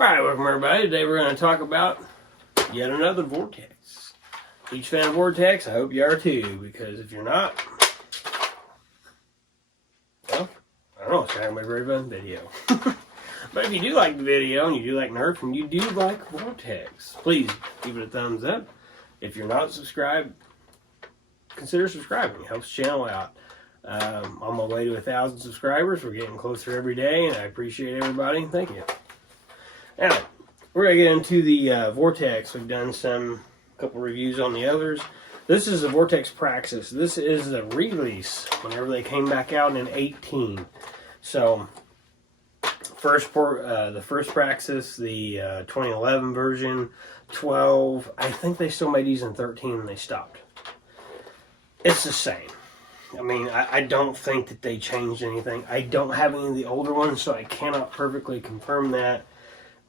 Alright, welcome everybody. Today we're going to talk about yet another Vortex. Huge fan of Vortex. I hope you are too, because if you're not, well, I don't know, it's not going to be a very fun video. But if you do like the video, and you do like Nerf, and you do like Vortex, please give it a thumbs up. If you're not subscribed, consider subscribing. It helps the channel out. On my way to 1,000 subscribers. We're getting closer every day, and I appreciate everybody. Thank you. Now, we're going to get into the Vortex. We've done a couple reviews on the others. This is the Vortex Praxis. This is the release whenever they came back out in 18. So, the first Praxis, the 2011 version, 12. I think they still made these in 13 and they stopped. It's the same. I mean, I don't think that they changed anything. I don't have any of the older ones, so I cannot perfectly confirm that.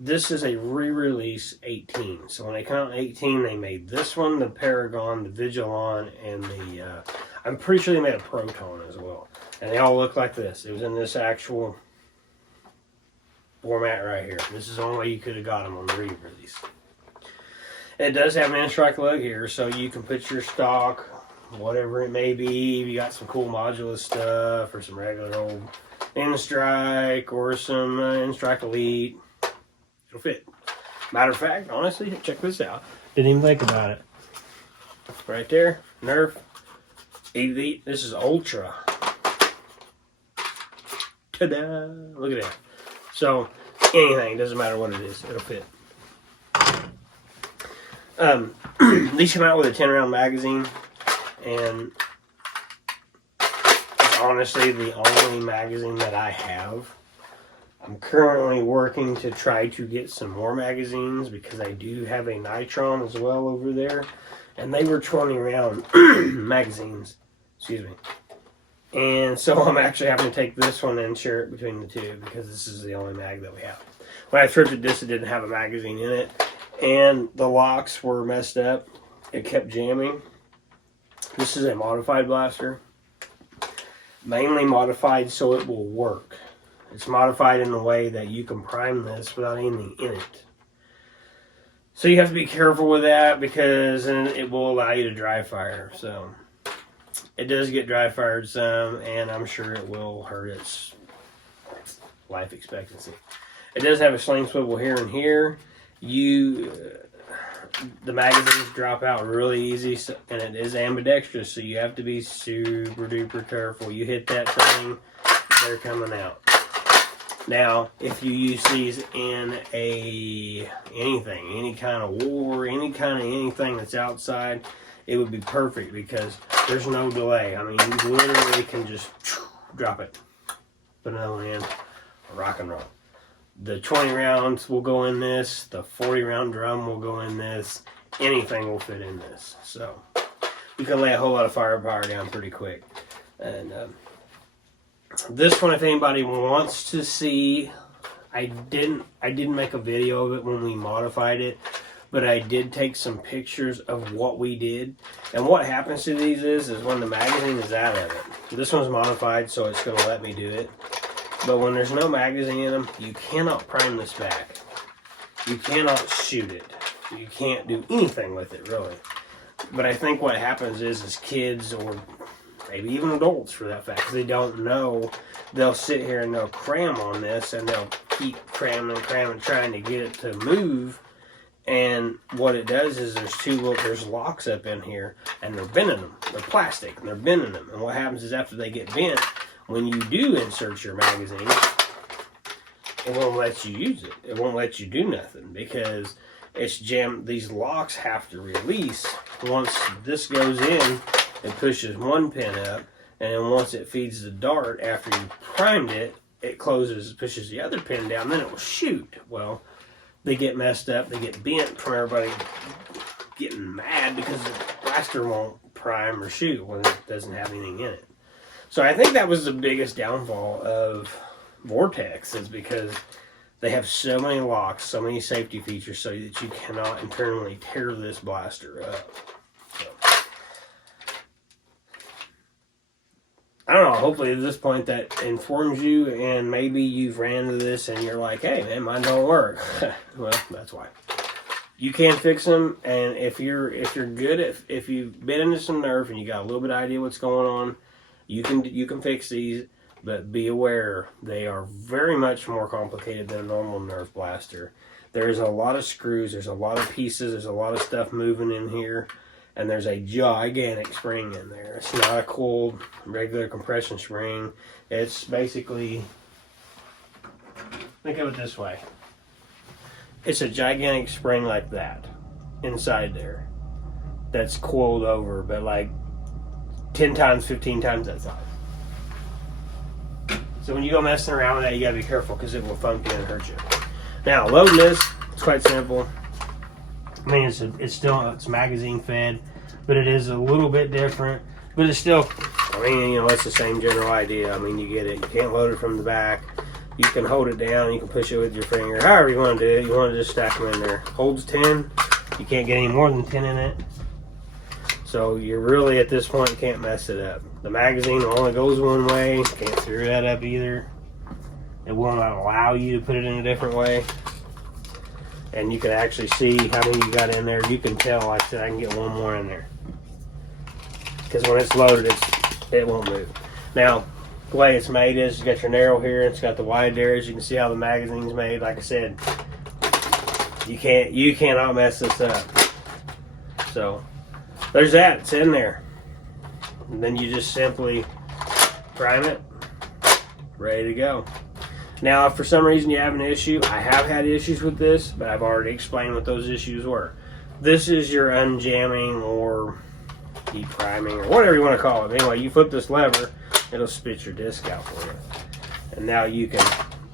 This is a re-release 18. So when they come out in 18, they made this one, the Paragon, the Vigilon, and the, I'm pretty sure they made a Proton as well. And they all look like this. It was in this actual format right here. This is the only way you could have got them on the re-release. It does have an in-strike lug here, so you can put your stock, whatever it may be. You got some cool modular stuff, or some regular old in-strike, or some in-strike elite. It'll fit. Matter of fact, honestly, check this out. Didn't even think about it. Right there, Nerf Elite. This is Ultra. Ta-da! Look at that. So, anything, doesn't matter what it is, it'll fit. These come out with a 10-round magazine, and it's honestly the only magazine that I have. I'm currently working to try to get some more magazines because I do have a Nitron as well over there. And they were 20-round magazines. Excuse me. And so I'm actually having to take this one and share it between the two because this is the only mag that we have. When I thrifted this, it didn't have a magazine in it. And the locks were messed up. It kept jamming. This is a modified blaster. Mainly modified so it will work. It's modified in a way that you can prime this without anything in it. So you have to be careful with that because it will allow you to dry fire. So it does get dry fired some, and I'm sure it will hurt its life expectancy. It does have a sling swivel here and here. The magazines drop out really easy, and it is ambidextrous, so you have to be super duper careful. You hit that thing, they're coming out. Now, if you use these in any kind of war, any kind of anything that's outside, it would be perfect because there's no delay. I mean, you literally can just drop it, put another one in, rock and roll. The 20 rounds will go in this. The 40 round drum will go in this. Anything will fit in this. So, you can lay a whole lot of firepower down pretty quick. And, this one, if anybody wants to see, I didn't make a video of it when we modified it, but I did take some pictures of what we did. And what happens to these is when the magazine is out of it. This one's modified, so it's going to let me do it. But when there's no magazine in them, you cannot prime this back. You cannot shoot it. You can't do anything with it, really. But I think what happens is kids, or maybe even adults for that fact, because they don't know, they'll sit here and they'll cram on this, and they'll keep cramming, trying to get it to move. And what it does is there's locks up in here, and they're bending them. They're plastic, and they're bending them. And what happens is after they get bent, when you do insert your magazine, it won't let you use it. It won't let you do nothing because it's jammed. These locks have to release. Once this goes in, it pushes one pin up, and then once it feeds the dart, after you primed it, it closes, pushes the other pin down, then it will shoot. Well, they get messed up, they get bent from everybody getting mad because the blaster won't prime or shoot when it doesn't have anything in it. So I think that was the biggest downfall of Vortex, is because they have so many locks, so many safety features, so that you cannot internally tear this blaster up. So, I don't know, hopefully at this point that informs you, and maybe you've ran into this and you're like, hey man, mine don't work. Well, that's why. You can fix them, and if you're good at, if you've been into some Nerf and you got a little bit of idea what's going on, you can fix these, but be aware they are very much more complicated than a normal Nerf blaster. There's a lot of screws, there's a lot of pieces, there's a lot of stuff moving in here, and there's a gigantic spring in there. It's not a cool regular compression spring. It's basically, think of it this way. It's a gigantic spring like that inside there that's coiled over, but like 10 times, 15 times that size. So when you go messing around with that, you gotta be careful because it will thump you and hurt you. Now, loading this, it's quite simple. I mean, it's magazine fed, but it is a little bit different. But it's still, I mean, you know, it's the same general idea. I mean, you get it. You can't load it from the back. You can hold it down. You can push it with your finger. However you want to do it. You want to just stack them in there. Holds 10. You can't get any more than 10 in it. So you're really, at this point, can't mess it up. The magazine only goes one way. Can't screw that up either. It will not allow you to put it in a different way. And you can actually see how many you got in there. You can tell, like I said, I can get one more in there. Because when it's loaded, it won't move. Now, the way it's made is, you got your narrow here, it's got the wide there. As you can see how the magazine's made. Like I said, you cannot mess this up. So there's that, it's in there. And then you just simply prime it, ready to go. Now, if for some reason you have an issue, I have had issues with this, but I've already explained what those issues were. This is your unjamming or de-priming or whatever you want to call it. Anyway, you flip this lever, it'll spit your disc out for you. And now you can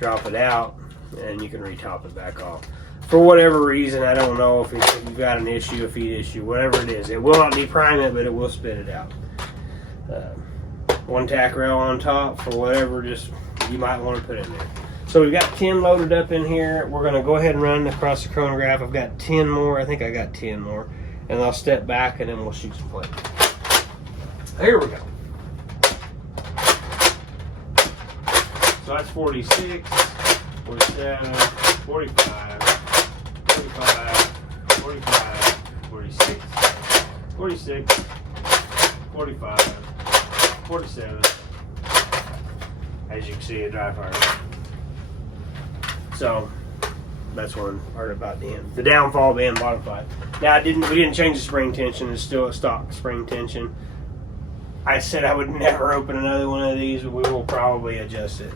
drop it out and you can retop it back off. For whatever reason, I don't know if you've got an issue, a feed issue, whatever it is. It will not de-prime it, but it will spit it out. One tack rail on top for whatever just you might want to put in there. So we've got 10 loaded up in here. We're going to go ahead and run across the chronograph. I've got 10 more. I think I got 10 more. And I'll step back and then we'll shoot some play. Here we go. So that's 46, 47, 45, 45, 45, 46, 46, 45, 47. As you can see, a dry fire. So that's one part about the end. The downfall being modified. Now we didn't change the spring tension. It's still a stock spring tension. I said I would never open another one of these, but we will probably adjust it.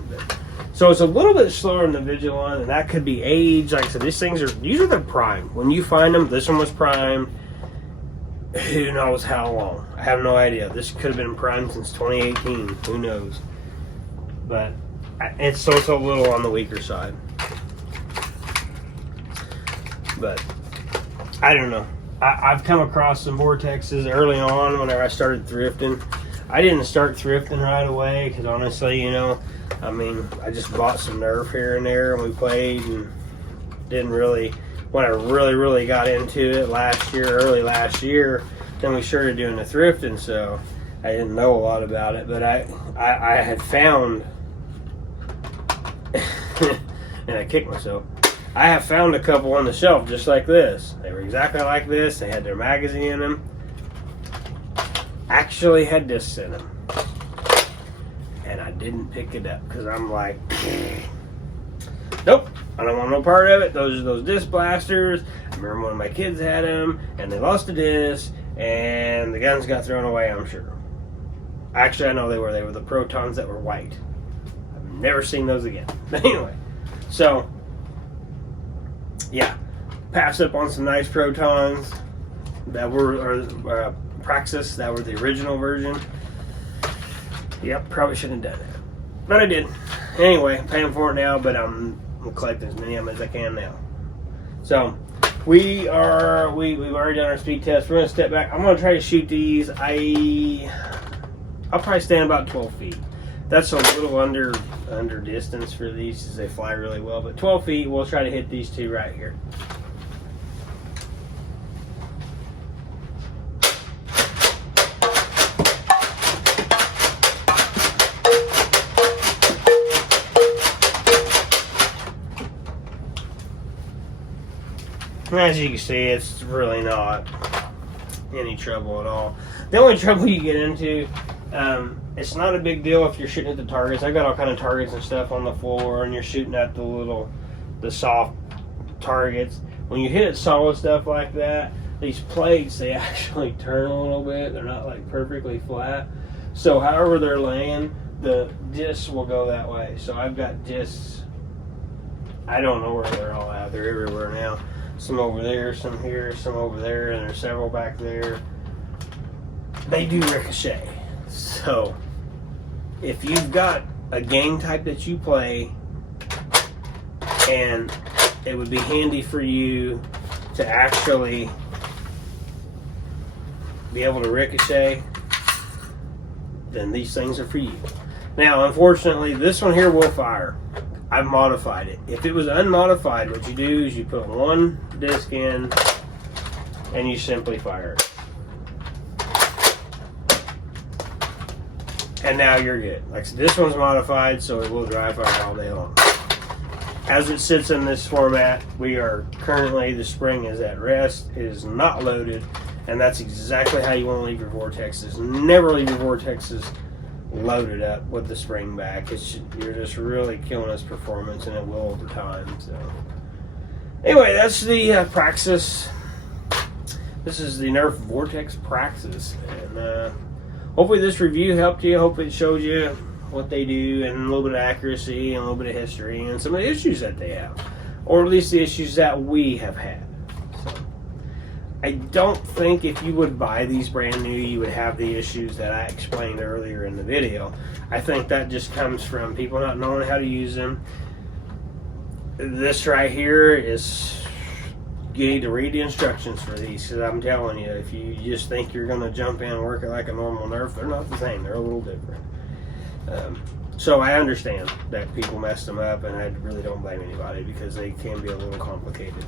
So it's a little bit slower than the Vigilon, and that could be age. Like I said, these are the primed. When you find them, this one was primed. Who knows how long? I have no idea. This could have been primed since 2018. Who knows? But it's also a little on the weaker side. But I don't know. I've come across some Vortexes early on whenever I started thrifting. I didn't start thrifting right away because honestly, you know, I mean, I just bought some Nerf here and there and we played and didn't really, when I really got into it early last year, then we started doing the thrifting, so I didn't know a lot about it, but I had found, and I kicked myself, I have found a couple on the shelf just like this. They were exactly like this. They had their magazine in them. Actually had discs in them. And I didn't pick it up because I'm like, nope, I don't want no part of it. Those are those disc blasters. I remember one of my kids had them and they lost a disc and the guns got thrown away, I'm sure. Actually, I know they were the Protons that were white. I've never seen those again. But anyway, so yeah, passed up on some nice Protons that were Praxis, that were the original version. Yep, probably shouldn't have done that, but I did. Anyway, I'm paying for it now, but I'm collecting as many of them as I can now. So we've already done our speed test. We're gonna step back. I'm gonna try to shoot these. I'll probably stand about 12 feet. That's a little under distance for these as they fly really well, but 12 feet, we'll try to hit these two right here. As you can see, it's really not any trouble at all. The only trouble you get into, it's not a big deal if you're shooting at the targets. I got all kind of targets and stuff on the floor, and you're shooting at the soft targets. When you hit solid stuff like that, these plates, they actually turn a little bit. They're not like perfectly flat. So however they're laying, the discs will go that way. So I've got discs, I don't know where they're all at. They're everywhere now. Some over there, some here, some over there, and there's several back there. They do ricochet. So if you've got a game type that you play, and it would be handy for you to actually be able to ricochet, then these things are for you. Now, unfortunately, this one here will fire. I've modified it. If it was unmodified, what you do is you put one disc in and you simply fire it. And now you're good. Like, this one's modified, so it will dry fire all day long. As it sits in this format, we are currently, the spring is at rest. It is not loaded, and that's exactly how you want to leave your vortexes. Never leave your vortexes loaded up with the spring back. You're just really killing its performance, and it will over time. So anyway, that's the Praxis. This is the Nerf Vortex Praxis, and hopefully this review helped you. Hopefully it showed you what they do and a little bit of accuracy and a little bit of history and some of the issues that they have, or at least the issues that we have had. So I don't think if you would buy these brand new, you would have the issues that I explained earlier in the video. I think that just comes from people not knowing how to use them. This right here is, you need to read the instructions for these, because I'm telling you, if you just think you're going to jump in and work it like a normal Nerf, they're not the same. They're a little different. So I understand that people messed them up, and I really don't blame anybody, because they can be a little complicated,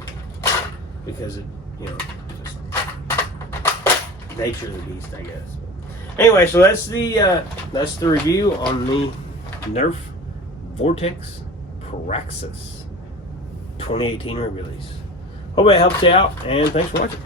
because it, you know, just nature of the beast, I guess. But anyway, so that's the review on the Nerf Vortex Praxis 2018 re-release. Hope it helps you out, and thanks for watching.